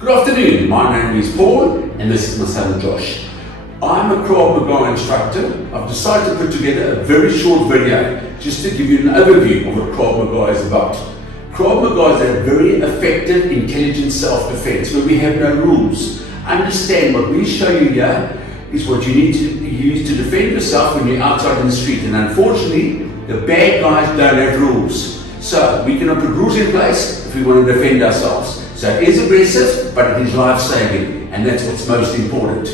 Good afternoon, my name is Paul and this is my son Josh. I'm a Krav Maga instructor. I've decided to put together a very short video just to give you an overview of what Krav Maga is about. Krav Maga is a very effective, intelligent self-defense where we have no rules. Understand what we show you here is what you need to use to defend yourself when you're outside in the street, and unfortunately the bad guys don't have rules. So we cannot put rules in place if we want to defend ourselves. So it is aggressive, but it is life-saving, and that's what's most important.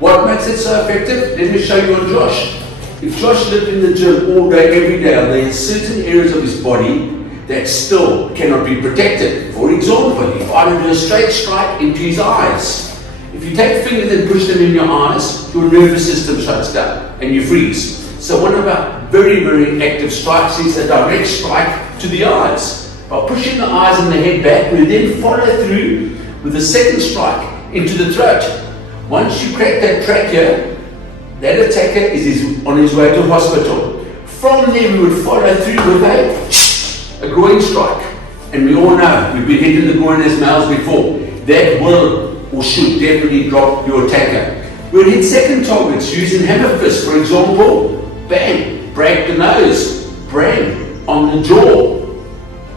What makes it so effective? Let me show you on Josh. If Josh lived in the gym all day, every day, there are certain areas of his body that still cannot be protected. For example, if I do a straight strike into his eyes, if you take fingers and push them in your eyes, your nervous system shuts down and you freeze. So one of our very, very active strikes is a direct strike to the eyes. By pushing the eyes and the head back, we then follow through with a second strike into the throat. Once you crack that trachea, that attacker is on his way to hospital. From there we would follow through with a groin strike. And we all know, we've been hit in the groin as males before. That will or should definitely drop your attacker. We'll hit second targets using hammer fist, for example. Bang, break the nose, bang, on the jaw,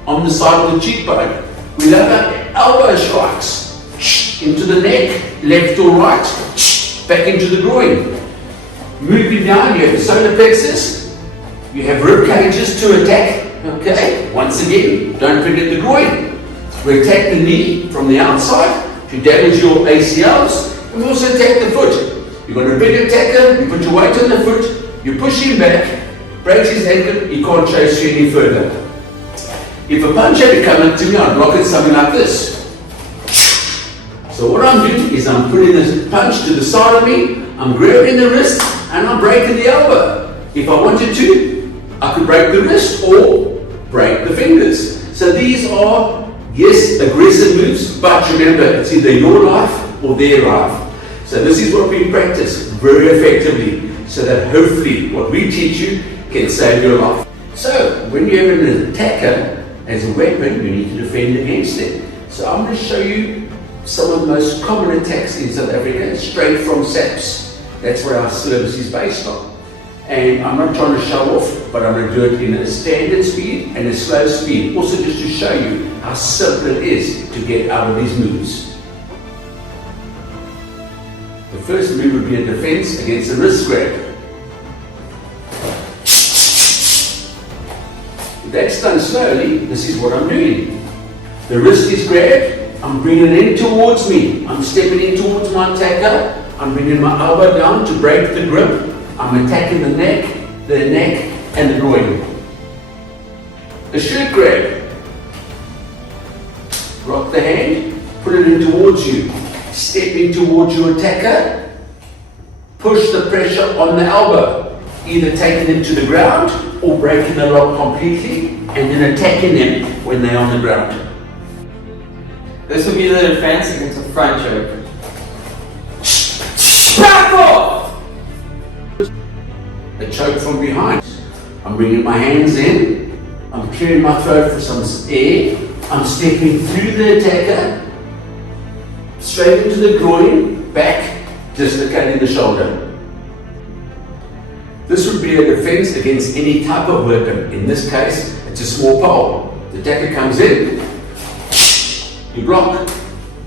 on the side of the cheekbone. We'll have our elbow strikes into the neck, left or right, back into the groin. Moving down, you have solar plexus, you have rib cages to attack. Okay, once again, don't forget the groin. We attack the knee from the outside to damage your ACLs, and we also attack the foot. You've got a big attacker, you put your weight on the foot, you push him back, breaks his ankle, he can't chase you any further. If a punch had to come up to me, I'd block it something like this. So what I'm doing is I'm putting this punch to the side of me, I'm grabbing the wrist, and I'm breaking the elbow. If I wanted to, I could break the wrist or break the fingers. So these are, yes, aggressive moves, but remember, it's either your life or their life. So this is what we practice very effectively, so that hopefully what we teach you can save your life. So when you have an attacker as a weapon, you need to defend against it. So I'm going to show you some of the most common attacks in South Africa, straight from SAPS. That's what our service is based on. And I'm not trying to show off, but I'm going to do it in a standard speed and a slow speed. Also just to show you how simple it is to get out of these moves. The first move would be a defense against a wrist grab. If that's done slowly, this is what I'm doing. The wrist is grabbed, I'm bringing it in towards me. I'm stepping in towards my attacker. I'm bringing my elbow down to break the grip. I'm attacking the neck and the groin. A shirt grab. Rock the hand, put it in towards you. Step in towards your attacker. Push the pressure on the elbow. Either taking them to the ground or breaking the lock completely and then attacking them when they're on the ground. This will be the defense against a front choke. Back off! A choke from behind. I'm bringing my hands in, I'm clearing my throat for some air, I'm stepping through the attacker, straight into the groin, back, dislocating the shoulder. This would be a defense against any type of weapon. In this case, it's a small pole. The attacker comes in, you block,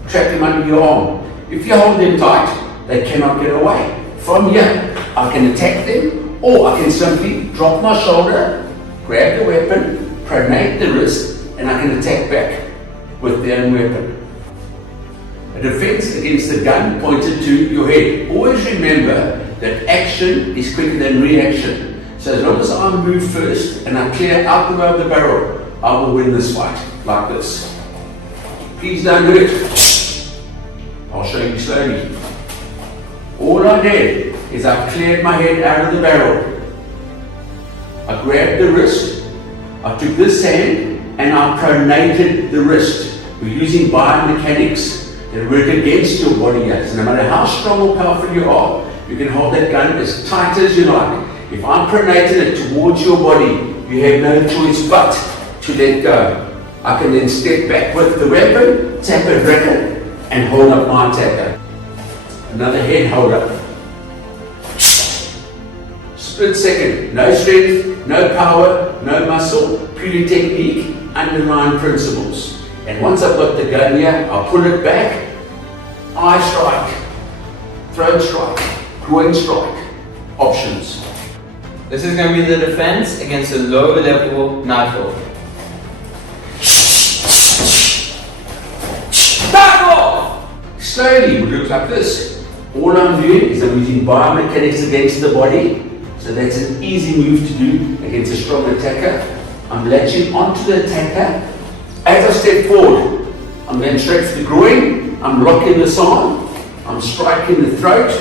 trap them under your arm. If you hold them tight, they cannot get away. From here, I can attack them, or I can simply drop my shoulder, grab the weapon, pronate the wrist, and I can attack back with the own weapon. A defense against a gun pointed to your head. Always remember that action is quicker than reaction. So as long as I move first and I clear out the way of the barrel, I will win this fight, like this. Please don't do it. I'll show you slowly. All I did is I cleared my head out of the barrel. I grabbed the wrist, I took this hand and I pronated the wrist. We're using biomechanics that work against your body. So no matter how strong or powerful you are, you can hold that gun as tight as you like. If I'm pronating it towards your body, you have no choice but to let go. I can then step back with the weapon, tap it, rack it, and hold up my attacker. Another head hold up. Split second, no strength, no power, no muscle, purely technique, underlying principles. And once I've got the gun here, I'll pull it back, eye strike, throat strike, groin strike, options. This is going to be the defense against a low level knife hold. Back off! Slowly, it would look like this. All I'm doing is I'm using biomechanics against the body. So that's an easy move to do against a strong attacker. I'm latching onto the attacker. As I step forward, I'm going straight to the groin. I'm locking this arm. I'm striking the throat,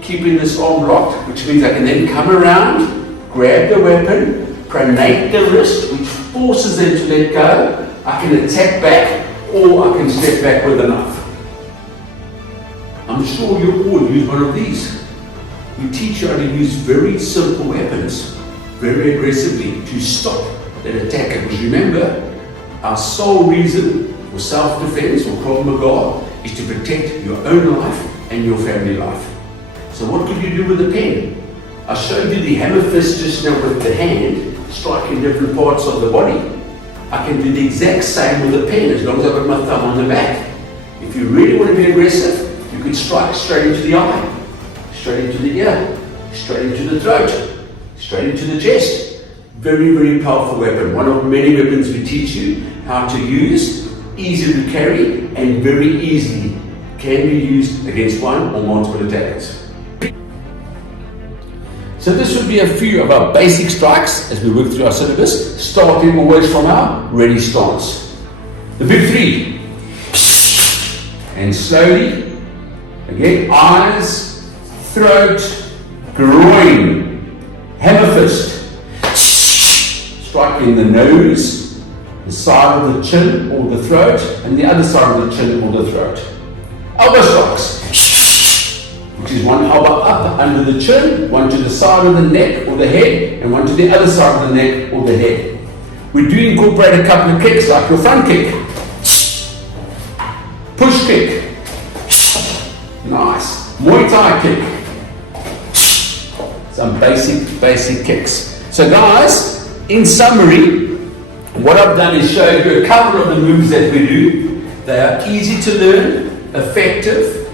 keeping this arm locked, which means I can then come around, grab the weapon, pronate the wrist, which forces them to let go. I can attack back, or I can step back with a knife. I'm sure you all use one of these. We teach you how to use very simple weapons, very aggressively, to stop that attacker. Because remember, our sole reason for self-defense or Krav Maga is to protect your own life and your family life. So what could you do with a pen? I showed you the hammer fist just now with the hand, striking different parts of the body. I can do the exact same with a pen as long as I've got my thumb on the back. If you really want to be aggressive, you could strike straight into the eye, straight into the ear, straight into the throat, straight into the chest. Very, very powerful weapon. One of many weapons we teach you how to use, easy to carry, and very easily can be used against one or multiple attackers. So this would be a few of our basic strikes as we work through our syllabus, starting always from our ready stance. The big three. And slowly, again, eyes, throat, groin, hammer fist. Striking the nose, the side of the chin or the throat, and the other side of the chin or the throat. Elbow strikes, which is one elbow up under the chin, one to the side of the neck or the head, and one to the other side of the neck or the head. We do incorporate a couple of kicks, like your front kick, push kick, nice, Muay Thai kick, some basic kicks. So guys, in summary, what I've done is show you a couple of the moves that we do. They are easy to learn, effective,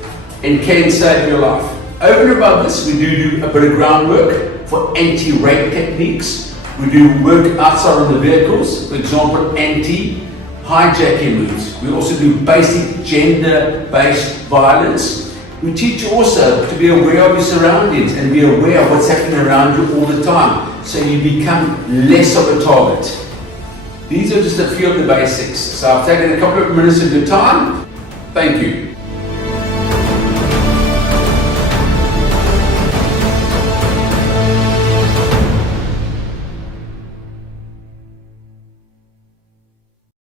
and can save your life. Over and above this, we do a bit of groundwork for anti-rape techniques. We do work outside of the vehicles, for example, anti-hijacking moves. We also do basic gender-based violence. We teach you also to be aware of your surroundings and be aware of what's happening around you all the time, so you become less of a target. These are just a few of the basics. So I've taken a couple of minutes of your time. Thank you.